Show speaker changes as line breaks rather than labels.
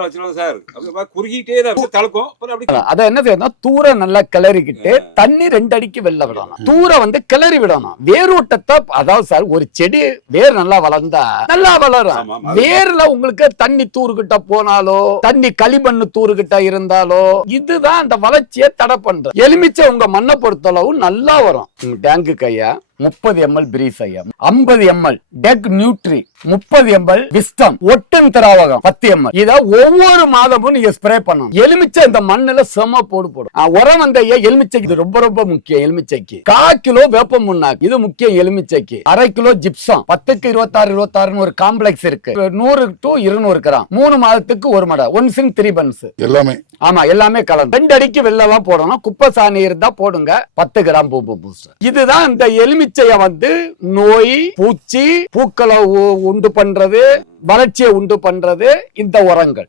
நேரம் வச்சிருவோம் சார். அப்படி குறுகிட்டே தான் அப்படி
அதை என்ன செய்யணும் தூர நல்லா கிளறிக்கிட்டு தண்ணி ரெண்டு அடிக்கு வெளில விடணும். தூர வந்து கிளறி விடணும். வேரோட்டத்தை அதாவது சார் ஒரு செடி வேர் நல்லா வளர்ந்தா நல்லா வளரும். வேர்ல உங்களுக்கு தண்ணி தூருகிட்ட போனாலோ தண்ணி களிமண்ணு தூருகிட்ட இருந்தாலோ இதுதான் அந்த வளர்ச்சியை தடை பண்றது. எலுமிச்சை உங்க மண்ணை பொறுத்தளவு நல்லா வரும். டேங்கு கையா முப்பது எம்எல் ஐயா. ஐம்பது எம்எல் டெக் நியூட்ரி முப்பது எம்எல் விஸ்டம் ஒட்டன் திராவகம் பத்து எம்எல் இத ஒவ்வொரு மாதமும் நீங்க ஸ்ப்ரே பண்ணணும். எலுமிச்சை இந்த மண்ணுல செம போடு போடும் உரம் ஐயா எலுமிச்சைக்கு இது ரொம்ப ரொம்ப முக்கியம் எலுமிச்சைக்கு. கா கிலோ வேப்ப முன்னாக்கு இது முக்கியம் எலுமிச்சைக்கு. அரை கிலோ ஜிப்சம் பத்துக்கு இருபத்தாறு இருபத்தாறுன்னு ஒரு காம்ப்ளெக்ஸ் இருக்கு. நூறு டு இருநூறு கிராம். மூணு மாதத்துக்கு ஒரு மடை. ஒன்ஸ் இன் த்ரீ பன்ஸ்
எல்லாமே.
ஆமா எல்லாமே கலந்து. ரெண்டு அடிக்கு வெள்ளலாம் போடணும். குப்பை சாணி இருந்தா போடுங்க. பத்து கிராம் பூப்பு பூஸ்டர் இதுதான் இந்த சிகிச்சையை வந்து நோய் பூச்சி பூக்களை உண்டு பண்றது வளர்ச்சியை உண்டு பண்றது இந்த உரங்கள்.